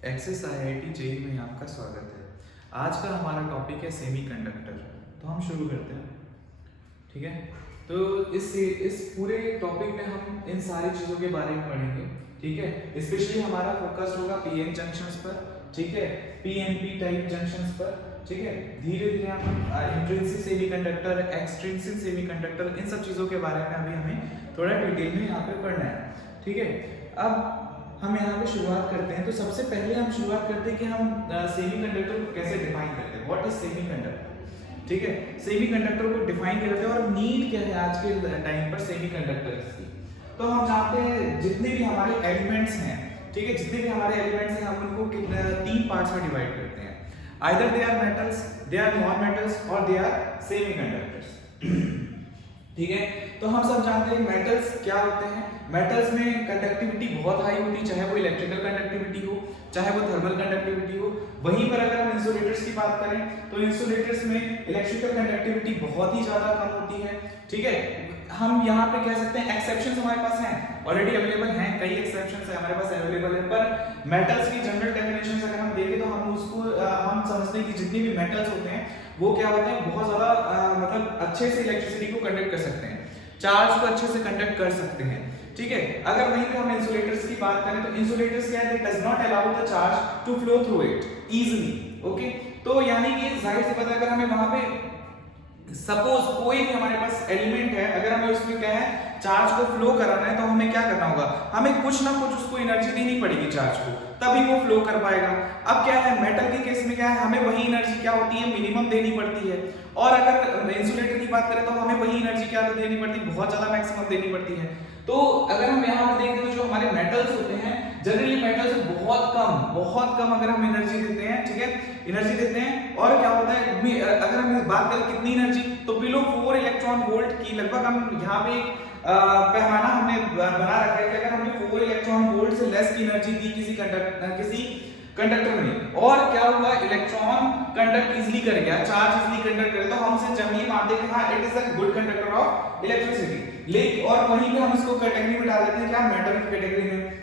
Access IIT JEE में आपका स्वागत है। आज का हमारा टॉपिक है सेमीकंडक्टर। तो हम शुरू करते हैं, ठीक है। तो इस पूरे टॉपिक में हम इन सारी चीज़ों के बारे में पढ़ेंगे, ठीक है। स्पेशली हमारा फोकस होगा पीएन जंक्शंस पर, ठीक है, पीएनपी टाइप जंक्शंस पर, ठीक है। धीरे धीरे हम इंट्रिंसिक सेमीकंडक्टर, एक्सट्रिंसिक सेमीकंडक्टर, इन सब चीज़ों के बारे में अभी हमें थोड़ा डिटेल में यहाँ पे पढ़ना है, ठीक है। अब हम यहाँ पे शुरुआत करते हैं। तो सबसे पहले हम शुरुआत करते हैं कि हम सेमीकंडक्टर को कैसे डिफाइन करते हैं। व्हाट इज सेमीकंडक्टर, ठीक है। सेमीकंडक्टर को डिफाइन करते हैं और नीड क्या है आज के टाइम पर सेमीकंडक्टर्स की। तो हम जानते हैं जितने भी हमारे एलिमेंट्स हैं, ठीक है, जितने भी हमारे एलिमेंट्स हैं हम उनको तीन पार्ट्स में डिवाइड करते हैं। Either they are metals, they are non metals और दे आर सेमीकंडक्टर्स, ठीक है। तो हम सब जानते हैं मेटल्स क्या होते हैं। मेटल्स में कंडक्टिविटी बहुत हाई होती है, चाहे वो इलेक्ट्रिकल कंडक्टिविटी हो, चाहे वो थर्मल कंडक्टिविटी हो। वहीं पर अगर हम इंसुलेटर्स की बात करें तो इंसुलेटर्स में इलेक्ट्रिकल कंडक्टिविटी बहुत ही ज्यादा कम होती है, ठीक है। हम यहाँ पे कह सकते हैं एक्सेप्शंस हमारे पास हैं, ऑलरेडी अवेलेबल हैं, कई एक्सेप्शंस है हमारे पास अवेलेबल है। पर मेटल्स की जनरल डेफिनेशन अगर हम देखें तो हम उसको हम समझते हैं कि जितने भी मेटल्स होते हैं वो क्या होते हैं, बहुत ज्यादा मतलब अच्छे से इलेक्ट्रिसिटी को कंडक्ट कर सकते हैं, चार्ज को अच्छे से कंडक्ट कर सकते हैं, ठीक है। अगर वहीं पे हम इंसुलेटर्स की बात करें तो इंसुलेटर्स क्या है, they does not allow the charge to flow through it easily, okay. तो यानी कि जाहिर सी बात है अगर हमें वहां पे सपोज कोई भी हमारे पास एलिमेंट है, अगर हमें उसमें क्या है चार्ज को फ्लो कराना है तो हमें क्या करना होगा, हमें कुछ ना कुछ उसको एनर्जी देनी पड़ेगी चार्ज को, तभी वो फ्लो कर पाएगा। अब क्या है मेटल के केस में क्या है, हमें वही एनर्जी क्या होती है मिनिमम देनी पड़ती है, और अगर इंसुलेटर की बात करें तो हमें वही एनर्जी क्या देनी पड़ती है, बहुत ज्यादा मैक्सिमम देनी पड़ती है। तो अगर हम यहाँ पर देखें तो जो हमारे मेटल्स होते हैं जनरली मेटल्स बहुत कम अगर हम एनर्जी देते हैं, ठीक है, एनर्जी देते हैं। और क्या होता है अगर हम बात करें कितनी एनर्जी, तो बिलो 4 इलेक्ट्रॉन वोल्ट की लगभग हम यहाँ पे पैमाना हमने बना रखा है कि अगर हमने 4 इलेक्ट्रॉन वोल्ट से लेस की एनर्जी दी किसी कंडक्टर में, और क्या हुआ इलेक्ट्रॉन कंडक्ट इजीली कर गया, चार्ज इजीली कंडक्ट करे, तो हम उसे जनरली मानते हैं कि हाँ it is a good conductor of electricity. लेकिन और वहीं पे हम इसको कैटेगरी में डाल देते हैं क्या, मेटल की कैटेगरी में।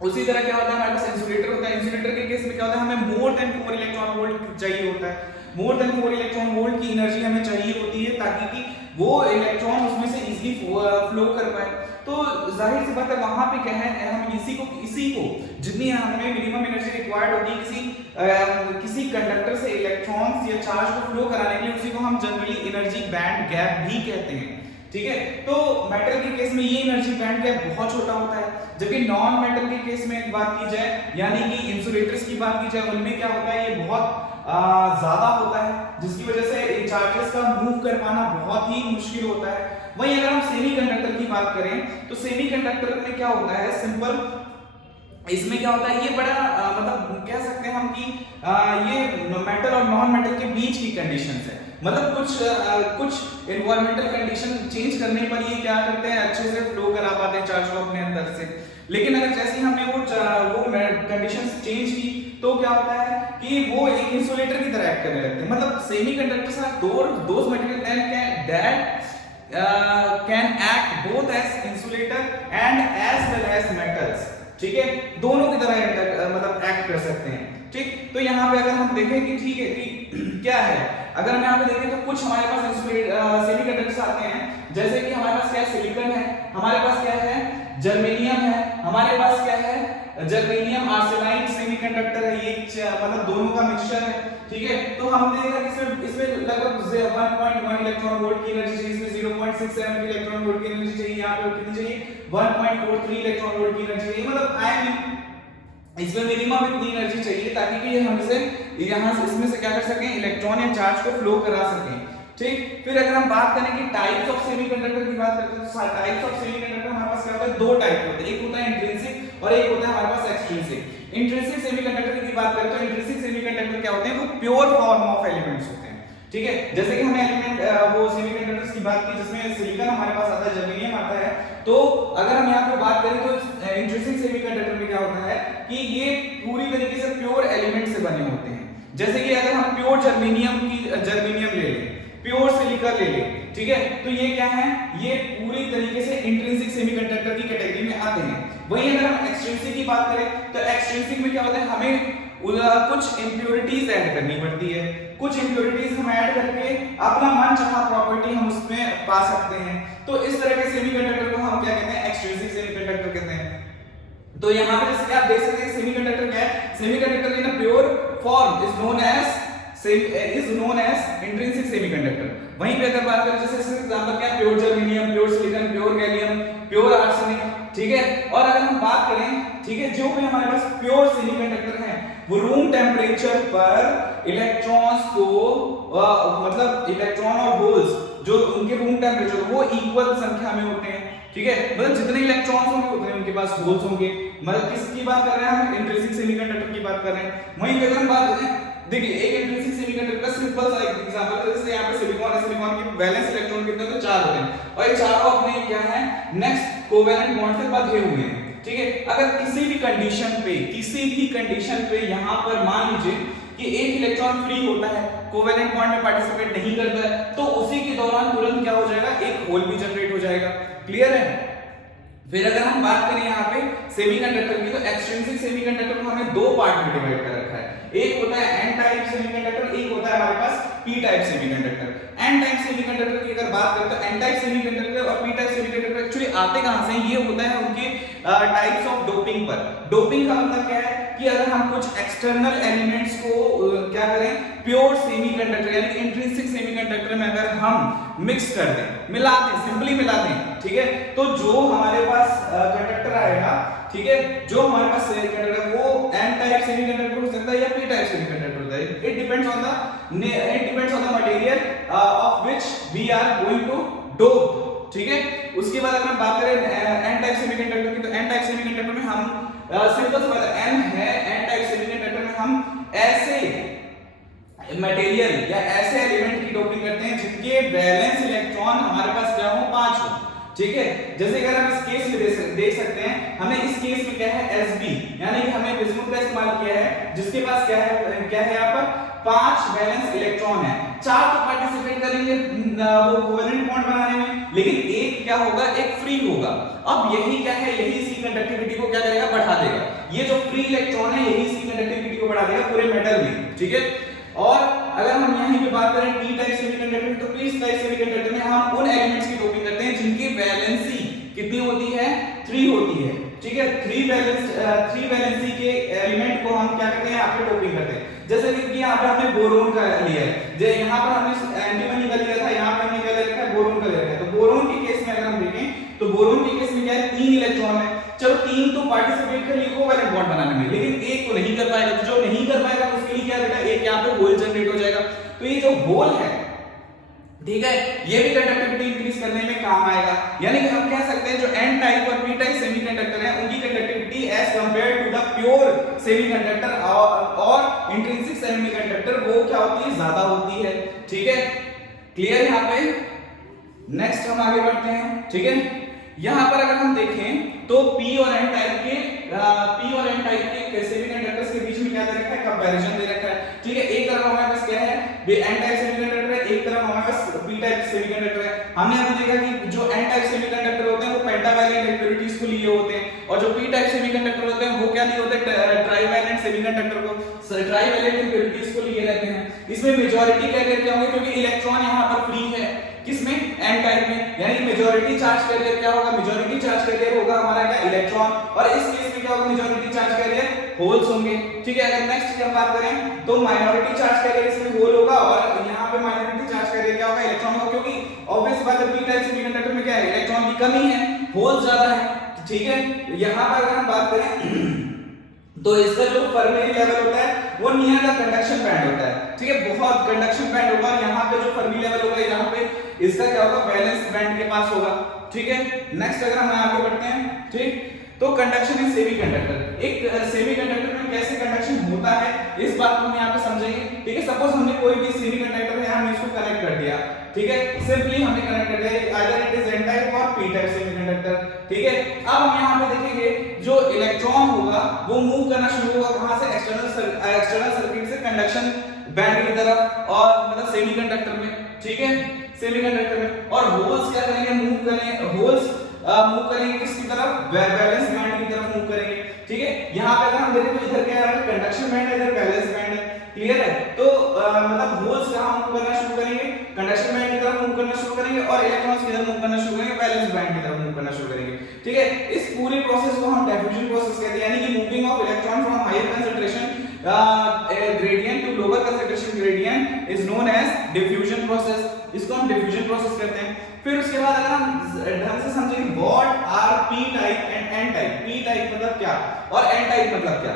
उसी तरह क्या होता है हमारे पास इंसुलेटर होता है। इंसुलेटर के केस में क्या होता है, हमें मोर देन 4 इलेक्ट्रॉन वोल्ट चाहिए होता है, मोर देन 4 इलेक्ट्रॉन वोल्ट की एनर्जी हमें चाहिए होती है ताकि कि वो इलेक्ट्रॉन उसमें से इजीली फ्लो कर पाए। तो जाहिर सी बात है वहां पे क्या है, हम इसी को जितनी हमें मिनिमम एनर्जी रिक्वायर्ड होती है किसी कंडक्टर से इलेक्ट्रॉन्स या चार्ज को फ्लो कराने के लिए, उसी को हम जनरली एनर्जी बैंड गैप भी कहते हैं, ठीक है। तो मेटल के केस में ये एनर्जी बैंड गैप बहुत छोटा होता है, जबकि नॉन मेटल के केस में बात की जाए यानी कि इंसुलेटर्स की बात की जाए, उनमें क्या होता है ये बहुत ज्यादा होता है, जिसकी वजह से चार्जेस का मूव कर पाना बहुत ही मुश्किल होता है। वहीं अगर हम सेमीकंडक्टर की बात करें तो सेमीकंडक्टर में क्या होता है, सिंपल इसमें क्या होता है, ये बड़ा मतलब कह सकते हैं हम कि ये मेटल और नॉन मेटल के बीच की कंडीशंस है। मतलब कुछ एनवायरमेंटल कंडीशन चेंज करने पर ये क्या करते हैं, अच्छे से फ्लो करा पाते हैं चार्ज को अपने अंदर से। लेकिन अगर जैसे ही हमने वो कंडीशंस चेंज की तो क्या होता है कि वो एक इंसुलेटर की तरह एक्ट करने लगते हैं। मतलब semiconductors are those material that can act both as insulator and as well as metals, ठीक है, दोनों की तरह मतलब एक्ट कर सकते हैं, ठीक। तो यहाँ पे अगर हम देखें कि ठीक है कि क्या है, अगर हम यहाँ पे देखें तो कुछ हमारे पास सेमीकंडक्टर्स आते हैं, जैसे कि हमारे पास क्या है सिलिकॉन है, हमारे पास क्या है जर्मेनियम है, हमारे पास क्या है जर्मेनियम आर्सेनाइड सेमीकंडक्टर है, ये मतलब दोनों का मिक्सचर है, ठीक है। तो हम देखा कि इसमें लगभग 1.1 इलेक्ट्रॉन वोल्ट की एनर्जी चाहिए, इसमें 0.67 की इलेक्ट्रॉन वोल्ट की एनर्जी चाहिए, यहाँ पे कितनी चाहिए 1.43 इलेक्ट्रॉन वोल्ट की एनर्जी चाहिए। मतलब आई मीन इसमें मिनिमम इतनी एनर्जी चाहिए ताकि कि हम इसे यहाँ से इसमें से क्या कर सकें, इलेक्ट्रॉन या चार्ज को फ्लो करा सकें, ठीक। फिर अगर हम बात करें कि टाइप्स ऑफ सेमीकंडक्टर की बात करते हैं तो टाइप्स ऑफ सेमीकंडक्टर हमारे पास क्या होता है, दो टाइप होते हैं, एक होता है इंट्रिंसिक और एक होता है हमारे पास एक्सट्रिंसिक। इंट्रिंसिक सेमीकंडक्टर की बात करें तो इंट्रिंसिक सेमीकंडक्टर क्या होते हैं, वो प्योर फॉर्म ऑफ एलिमेंट्स होते हैं, ठीक है। जैसे कि हमने एलिमेंट वो सेमीकंडक्टर्स की बात की जिसमें सिलिकॉन हमारे पास आता है, जर्मेनियम आता है। तो अगर हम यहाँ पे बात करें तो इंट्रिंसिक सेमीकंडक्टर में क्या होता है कि ये पूरी तरीके से प्योर एलिमेंट से बने होते हैं। जैसे कि अगर हम प्योर जर्मेनियम ले लें, प्योर सिलिकॉन ले लें, ठीक है, तो ये क्या है, ये पूरी तरीके से इंट्रिंसिक सेमीकंडक्टर की कैटेगरी में आते हैं। वहीं अगर हम एक्सट्रिंसिक की बात करें तो एक्सट्रिंसिक में क्या होता है, हमें कुछ इंप्योरिटीज ऐड करनी पड़ती है, कुछ इंप्योरिटीज हम ऐड करके अपना मनचाहा प्रॉपर्टी हम उसमें पा सकते हैं। तो इस तरह के सेमीकंडक्टर को हम क्या कहते हैं, एक्सट्रिंसिक सेमीकंडक्टर कहते हैं। तो यहाँ पे जैसे आप देख सकते हैं सेमीकंडक्टर क्या है, semiconductor in a pure form is known as intrinsic semiconductor. वहीं पे अगर बात करें जैसे एग्जांपल क्या है, pure germanium, pure silicon, pure gallium, pure arsenic, ठीक है। और अगर हम बात करें, ठीक है, जो भी हमारे पास प्योर सेमीकंडक्टर हैं वो रूम टेम्परेचर पर इलेक्ट्रॉन्स को मतलब इलेक्ट्रॉन और होल्स जो उनके रूम टेम्परेचर वो इक्वल संख्या में होते हैं, ठीक है। मतलब जितने इलेक्ट्रॉन्स होंगे उतने उनके पास होल्स होंगे। मतलब किसकी बात कर रहे हैं हम, इंट्रिंसिक सेमीकंडक्टर की बात कर रहे हैं। वहीं पे अगर हम बात करें, देखिए एक इंट्रिंसिक सेमीकंडक्टर का सिंपल सा एग्जांपल है, जैसे यहाँ पे सिलिकॉन है, सिलिकॉन के वैलेंस इलेक्ट्रॉन कितने होते हैं, 4 होते हैं और ये चारों अपने क्या है, नेक्स्ट कोवेलेंट बॉन्ड से बंधे हुए हैं, ठीक है। अगर किसी भी कंडीशन पे यहाँ पर मान लीजिए कि एक इलेक्ट्रॉन फ्री होता है, कोवेलेंट बॉन्ड में पार्टिसिपेट नहीं करता है, तो उसी के दौरान तुरंत क्या हो जाएगा, एक होल भी जनरेट हो जाएगा। क्लियर है। फिर अगर हम बात करें यहाँ पे सेमीकंडक्टर की, तो एक्सट्रिंसिक सेमीकंडक्टर को हमने दो पार्ट में डिवाइड कर रखा है। एक होता है एन टाइप सेमीकंडक्टर, एक होता है हमारे पास P type semiconductor. N type semiconductor की अगर बात करें तो एन टाइप सेमीकंडक्टर और पी टाइप सेमीकंडक्टर एक्चुअली आते कहां से, ये होता है उनके टाइप्स ऑफ डोपिंग पर। डोपिंग का मतलब क्या है कि अगर हम कुछ एक्सटर्नल एलिमेंट्स को क्या करें, प्योर सेमीकंडक्टर यानी इंट्रिंसिक सेमीकंडक्टर में अगर हम मिक्स कर दें, मिला दें, सिंपली मिला दें, ठीक है, तो जो हमारे पास कंडक्टर आएगा, ठीक है, जो हमारे पास सेमीकंडक्टर है वो एन टाइप सेमीकंडक्टर हो सकता है या पी टाइप सेमीकंडक्टर होता है। It depends on the material of which we are going to dope, ठीक है। उसके बाद अगर हम बात करें एन टाइप सेमीकंडक्टर की, तो एन टाइप सेमीकंडक्टर में हम सिंपल सा बात है, एन है, एन टाइप सेमीकंडक्टर में हम ऐसे मटेरियल या ऐसे एलिमेंट की डोपिंग करते हैं जिनके वैलेंस इलेक्ट्रॉन हमारे पास क्या हो, 5 हो, ठीक है। जैसे अगर हम इस केस में देख सकते हैं, हमने इस केस में क्या है, Sb यानी कि हमने बिस्मुथ का इस्तेमाल किया है जिसके पास क्या है यहाँ पर 5 वैलेंस इलेक्ट्रॉन है। 4 तो पार्टिसिपेट करेंगे वो कोवेलेंट बॉन्ड बनाने में, लेकिन एक क्या होगा, एक फ्री होगा। अब यही क्या है, यही इसकी कंडक्टिविटी को क्या करेगा, बढ़ा देगा। ये जो फ्री इलेक्ट्रॉन है यही इसकी कंडक्टिविटी को बढ़ा देगा पूरे मेटल में, ठीक है। और अगर हम यहीं पे बात करें पी टाइप सेमीकंडक्टर, तो पी टाइप सेमीकंडक्टर में हम उन एलिमेंट्स की डोपिंग करते हैं जिनकी वैलेंसी कितनी होती है, 3 होती है, ठीक है। 3 वैलेंसी के एलिमेंट को हम क्या करते हैं, यहाँ पे डोपिंग करते हैं। जैसे कि यहाँ पे हमने बोरोन का लिया है, जो यहाँ पर हमने एंटीमनी का लिया था, यहाँ पे हमने क्या ले रखा है, बोरोन का ले रखा है। तो बोरोन के केस में अगर हम देखें तो बोरोन के केस में क्या है, 3 इलेक्ट्रॉन है। चलो 3 तो पार्टिसिपेट कर लिए कोवेलेंट बॉन्ड बनाने में, लेकिन एक तो नहीं कर पाएगा। तो जो नहीं कर पाएगा तो उसके लिए क्या बेटा, एक यहाँ पे होल जनरेट हो जाएगा। तो ये जो होल है, ठीक है, ये भी कंडक्टिविटी इंक्रीज करने में काम आएगा। यानी कि हम कह सकते हैं जो एन टाइप और पी टाइप सेमीकंडक्टर है उनकी conductivity as compared to the pure semiconductor और इंट्रिंसिक सेमीकंडक्टर वो क्या होती है, ज्यादा होती है, ठीक है। क्लियर यहाँ पे। नेक्स्ट हम आगे बढ़ते हैं, ठीक है। यहां पर अगर हम देखें तो P और N टाइप के सेमीकंडक्टर्स के बीच में क्या दे रखा है, कंपैरिजन दे रखा है, ठीक है। एक तरफ हमारे पास क्या है, ये N टाइप सेमीकंडक्टर है, एक तरफ हमारे पास P टाइप सेमीकंडक्टर है। हमने अभी देखा कि जो N टाइप सेमीकंडक्टर होते हैं वो पेंटावैलेंट इम्प्योरिटीज को लिए होते हैं और जो P टाइप सेमीकंडक्टर होते हैं वो क्या लिए होते हैं, ट्राइवैलेंट सेमीकंडक्टर को, ट्राइवैलेंट इम्प्योरिटीज को लिए रहते हैं। इसमें मेजॉरिटी क्या होंगे, क्योंकि इलेक्ट्रॉन यहां पर फ्री है, किसमें, एन टाइप में, यानी मेजॉरिटी चार्ज कैरियर क्या होगा, मेजॉरिटी चार्ज कैरियर होगा हमारा क्या, इलेक्ट्रॉन। और इस केस में क्या होगा, मेजॉरिटी चार्ज कैरियर होल्स होंगे, ठीक है। अगर नेक्स्ट की हम बात करें तो माइनॉरिटी चार्ज कैरियर इसमें होल होगा और यहां पे माइनॉरिटी चार्ज कैरियर क्या होगा, इलेक्ट्रॉन होगा, क्योंकि ऑब्वियस बात है पी टाइप सेमीकंडक्टर में क्या है, इलेक्ट्रॉन की कमी है, होल्स ज्यादा है, ठीक है। यहां पर अगर हम बात करें तो इसका जो फर्मी लेवल होता है वो नियर द कंडक्शन बैंड होता है, ठीक है, बहुत कंडक्शन बैंड होगा। यहाँ पे जो फर्मी लेवल होगा यहाँ पे इसका क्या होगा, वैलेंस बैंड के पास होगा, ठीक है। नेक्स्ट अगर हम आगे बढ़ते हैं, ठीक, तो कंडक्शन इन सेमीकंडक्टर, एक सेमीकंडक्टर में कैसे कंडक्शन होता है इस बात को हम यहाँ पे समझेंगे, ठीक है। सपोज हमने कोई भी सेमीकंडक्टर है, हमने इसको कनेक्ट कर दिया, ठीक है, सिंपली हमने कनेक्ट कर दिया, either it is an type और पी टाइप सेमीकंडक्टर, ठीक है। अब हम यहाँ पे देखेंगे जो इलेक्ट्रॉन होगा वो मूव करना शुरू होगा कहां से, एक्सटर्नल सर्किट से कंडक्शन बैंड की तरफ, और मतलब सेमीकंडक्टर में, ठीक है, सेमीकंडक्टर में। और होल्स क्या करेंगे, मूव करेंगे किसकी तरफ, वैलेंस बैंड की तरफ यहाँ पे अगर हम देखें तो इधर क्या है, कंडक्शन बैंड है, इधर वैलेंस बैंड है। क्लियर है? तो मतलब होल्स कहाँ मूव करना शुरू करेंगे, कंडक्शन बैंड की तरफ मूव करना शुरू करेंगे, और इलेक्ट्रॉन्स की तरफ मूव करना शुरू करेंगे, वैलेंस बैंड की तरफ मूव करना शुरू करेंगे। ठीक है, इस पूरे प्रोसेस को हम डिफ्यूजन प्रोसेस कहते हैं, यानी कि moving of electron from higher concentration gradient to lower concentration gradient is known as diffusion process. इसको हम डिफ्यूजन प्रोसेस कहते हैं। फिर उसके बाद अगर हम ढंग से समझेंगे, what are P type and N type. P type मतलब क्या और एन टाइप मतलब क्या।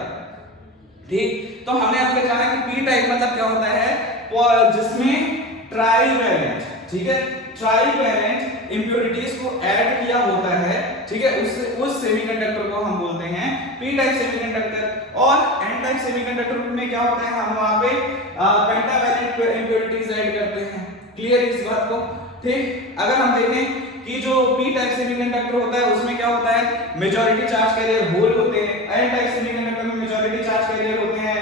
ठीक, तो हमने आपको जाना कि पी टाइप मतलब क्या होता है, जिसमें ट्राईवैलेंट, ठीक है, ट्राईवैलेंट इंप्योरिटीज को ऐड किया होता है। ठीक है, उस सेमीकंडक्टर को हम बोलते हैं पी टाइप सेमीकंडक्टर। और एन टाइप सेमीकंडक्टर में क्या होता है, हम वहां पे पेंटावैलेंट इंप्योरिटीज ऐड करते हैं। क्लियर इस बात को? ठीक, अगर हम देखें कि जो पी टाइप सेमीकंडक्टर होता है उसमें क्या होता है, मेजॉरिटी चार्ज कैरियर होल होते हैं। एन टाइप सेमीकंडक्टर में मेजॉरिटी चार्ज कैरियर होते हैं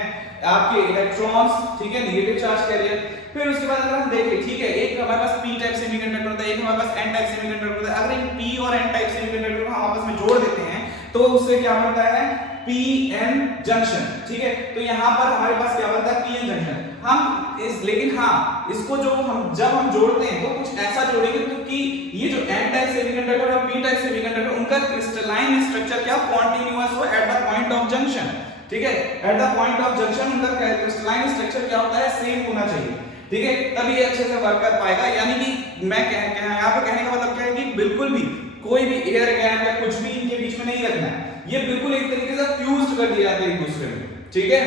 आपके इलेक्ट्रॉन्स, ठीक है, नेगेटिव चार्ज कैरियर। फिर उसके बाद अगर हम देखें, ठीक है, एक हमारे पास पी टाइप सेमीकंडक्टर होता है, एक हमारे पास एन टाइप सेमीकंडक्टर होता है। अगर इन पी और एन टाइप सेमीकंडक्टर को हम आपस में जोड़ देते हैं तो उससे क्या बनता है, पी एन जंक्शन। ठीक है, तो यहां पर हमारे पास क्या बनता है, पी एन जंक्शन। हम इस, लेकिन हाँ, इसको जो हम जब हम जोड़ते हैं तो कुछ ऐसा जोड़ेंगे क्योंकि ये जो एन टाइप सेमीकंडक्टर और पी टाइप सेमीकंडक्टर उनका क्रिस्टलाइन स्ट्रक्चर क्या कॉन्टिन्यूअस हो at the point of junction. ठीक है, at the point of junction उनका क्रिस्टलाइन स्ट्रक्चर क्या होता है, सेम होना चाहिए। ठीक है, तब ये अच्छे से वर्क कर पाएगा। यानी कि मैं यहाँ पे कहने का मतलब क्या है कि बिल्कुल भी कोई भी एयर गैप या कुछ भी इनके बीच में नहीं रखना है, ये बिल्कुल एक तरीके से फ्यूज्ड कर दिए जाते हैं एक दूसरे में। ठीक है,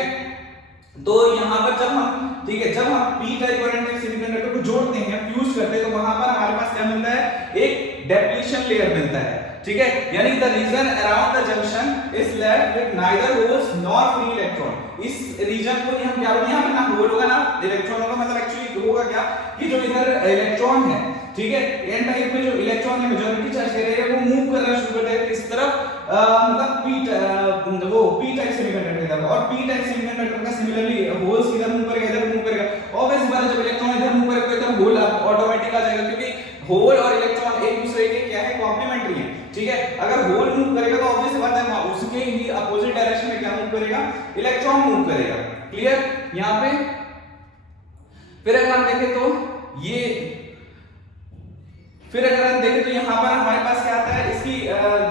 तो यहाँ पर जब हम, ठीक है, जब हम पी टाइप और एन टाइप सेमीकंडक्टर को जोड़ते हैं, फ्यूज करते हैं, तो वहां पर हमारे पास क्या मिलता है, एक डेप्लीशन लेयर मिलता है। ठीक है, यानी the region around the junction is left with neither holes nor free electron. इस रीजन को हम क्या बोलते हैं, यहाँ पे ना होल होगा ना इलेक्ट्रॉन होगा, मतलब एक्चुअली होगा क्या कि जो इधर इलेक्ट्रॉन है, ठीक है, एन टाइप में जो इलेक्ट्रॉन है मेजॉरिटी चार्ज कैरियर है, वो मूव करना शुरू करता है किस तरफ, मतलब पी टाइप सेमीकंडक्टर की तरफ। और पी टाइप सेमीकंडक्टर का सिमिलरली होल्स इधर मूव करेगा, इधर मूव करेगा। ऑब्वियस बात है, जब इलेक्ट्रॉन इधर मूव करेगा तो इधर होल ऑटोमेटिक आ जाएगा, क्योंकि होल और इलेक्ट्रॉन एक दूसरे के क्या है, कॉम्प्लीमेंट्री है। ठीक है, अगर होल मूव करेगा तो ऑब्वियस बात है उसके ही अपोजिट डायरेक्शन में क्या मूव करेगा, इलेक्ट्रॉन मूव करेगा। क्लियर यहां पे? फिर अगर हम देखें तो ये, फिर अगर हम देखें तो यहाँ पर हमारे पास क्या आता है, इसकी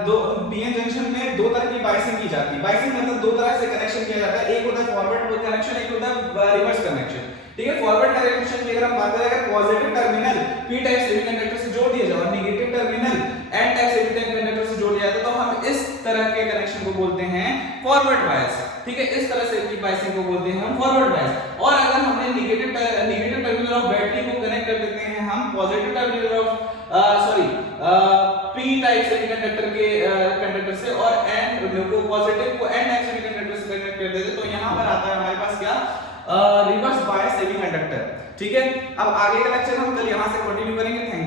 दो पीएन जंक्शन में दो तरह की बाइसिंग की जाती है। बाइसिंग मतलब दो तरह से कनेक्शन किया जाता है, एक होता है फॉरवर्ड कनेक्शन, एक होता है रिवर्स कनेक्शन। ठीक है, फॉरवर्ड कनेक्शन की अगर हम बात करें, positive terminal P type semiconductor से जोड़ दिया जाए और negative terminal N type semiconductor से जोड़ दिया जाए तो हम इस तरह के कनेक्शन को बोलते हैं फॉरवर्ड बायस। ठीक है, इस तरह से की बायसिंग को बोलते हैं हम फॉरवर्ड बायस। और अगर हमने नेगेटिव टर्मिनल ऑफ बैटरी को कनेक्ट कर देते हैं हम positive terminal of P type semiconductor के कंडक्टर से, और एन को पॉजिटिव को एन टाइप सेमीकंडक्टर से कनेक्ट कर देते, तो यहां पर आता है हमारे पास क्या, रिवर्स बायस सेमीकंडक्टर। ठीक है, अब आगे का लेक्चर हम कल यहां से कंटिन्यू करेंगे। Thank you.